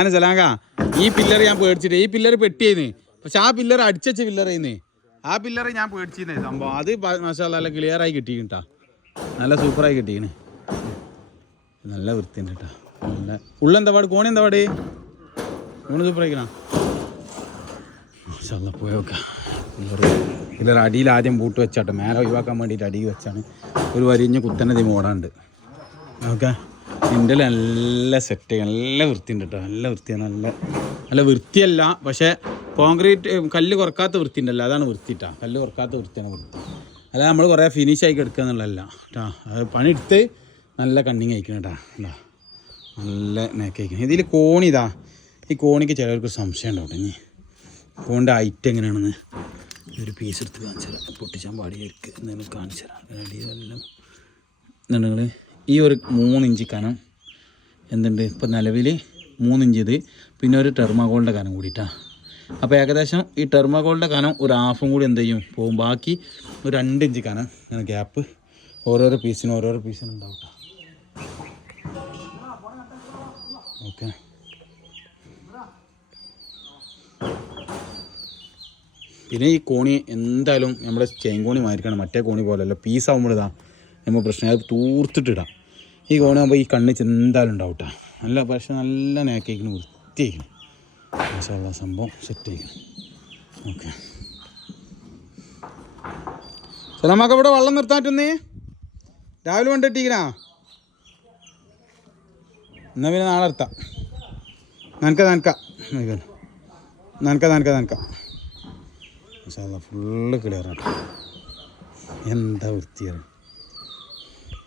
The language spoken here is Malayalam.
അങ്ങനെ സലാങ്ക ഈ പില്ലർ ഞാൻ പേടിച്ചിട്ട് ഈ പില്ലർ പെട്ടിയേന്ന് പക്ഷെ ആ പില്ലർ അടിച്ച പില്ലറേന്ന് ആ പില്ലർ ഞാൻ പേടിച്ചിരുന്നേ സംഭവം അത് മാഷാഅല്ലാഹ് നല്ല ക്ലിയർ ആയി കിട്ടിയിട്ടാ നല്ല സൂപ്പറായി കിട്ടീന് നല്ല വൃത്തിയുണ്ട് കേട്ടോ നല്ല ഉള്ളെന്താ പാട് കോണി എന്താ പാട് കോണി സൂപ്പറായിക്കണ മാഷാഅല്ലാഹ് പോയോക്കാം പില്ലർ അടിയിൽ ആദ്യം ബൂട്ട് വെച്ചാട്ടോ മേലെ ഒഴിവാക്കാൻ വേണ്ടിയിട്ട് അടിയിൽ വെച്ചാണ് ഒരു വരിഞ്ഞ കുത്തനെ മോടാണ്ട് ഓക്കെ എൻ്റെ നല്ല സെറ്റ് നല്ല വൃത്തിയുണ്ട് കേട്ടോ നല്ല വൃത്തിയാണ് നല്ല വൃത്തിയല്ല പക്ഷേ കോൺക്രീറ്റ് കല്ല് കുറക്കാത്ത വൃത്തി ഉണ്ടല്ലോ അതാണ് വൃത്തിട്ടാ കല്ല് കുറക്കാത്ത വൃത്തിയാണ് വൃത്തി അല്ല നമ്മൾ കുറേ ഫിനിഷ് ആയി കിടക്കുക എന്നുള്ളതല്ല കേട്ടോ അത് പണിയെടുത്ത് നല്ല കണ്ണിങ് അയക്കണം കേട്ടോ എന്താ നല്ല നേക്ക് അയക്കണം ഇതിൽ കോണിതാ ഈ കോണിക്ക് ചിലർക്ക് സംശയം ഉണ്ടാവും ഇനി കോണിൻ്റെ ഹൈറ്റ് എങ്ങനെയാണെന്ന് ഒരു പീസ് എടുത്ത് കാണിച്ചു തരാം പൊട്ടിച്ചാൻ പാടിയായിരിക്കും എന്തെങ്കിലും കാണിച്ചു തരാം അടിയെല്ലാം എന്നുണ്ടെങ്കിൽ ഈ ഒരു 3 ഇഞ്ച് കനം എന്തുണ്ട് ഇപ്പോൾ നിലവിൽ 3 ഇഞ്ച് ഇത് പിന്നെ ഒരു ടെർമാഗോളിൻ്റെ കനം കൂടിയിട്ടാ അപ്പോൾ ഏകദേശം ഈ ടെർമാഗോളിൻ്റെ കനം ഒരു ഹാഫും കൂടി എന്ത് ചെയ്യും പോകും ബാക്കി ഒരു 2 ഇഞ്ച് കനം ഗ്യാപ്പ് ഓരോരോ പീസിനും ഉണ്ടാവും കേട്ടോ ഓക്കെ പിന്നെ ഈ കോണി എന്തായാലും നമ്മുടെ ചെയിൻ കോണി മാറിക്കണം മറ്റേ കോണി പോലെയല്ല പീസാകുമ്പോൾ ഇതാ നമ്മൾ പ്രശ്നം അത് തൂർത്തിട്ടിടാം ഈ കോണാകുമ്പോൾ ഈ കണ്ണ് എന്തായാലും ഉണ്ടാവും കേട്ടോ നല്ല പക്ഷേ നല്ല നേക്കയിക്കണം വൃത്തിയാക്കണം മാഷാഅല്ലാഹ് സംഭവം സെറ്റ് ചെയ്യണം ഓക്കെ സലാമക്ക ഇവിടെ വെള്ളം നിർത്താറ്റൊന്നേ രാവിലെ കൊണ്ടിട്ടിക്കണാ എന്നാൽ പിന്നെ നാളെ നിർത്താം നനക്ക മാഷാഅല്ലാഹ് ഫുള്ള് ക്ലിയറാണ് എന്താ വൃത്തിയാണ്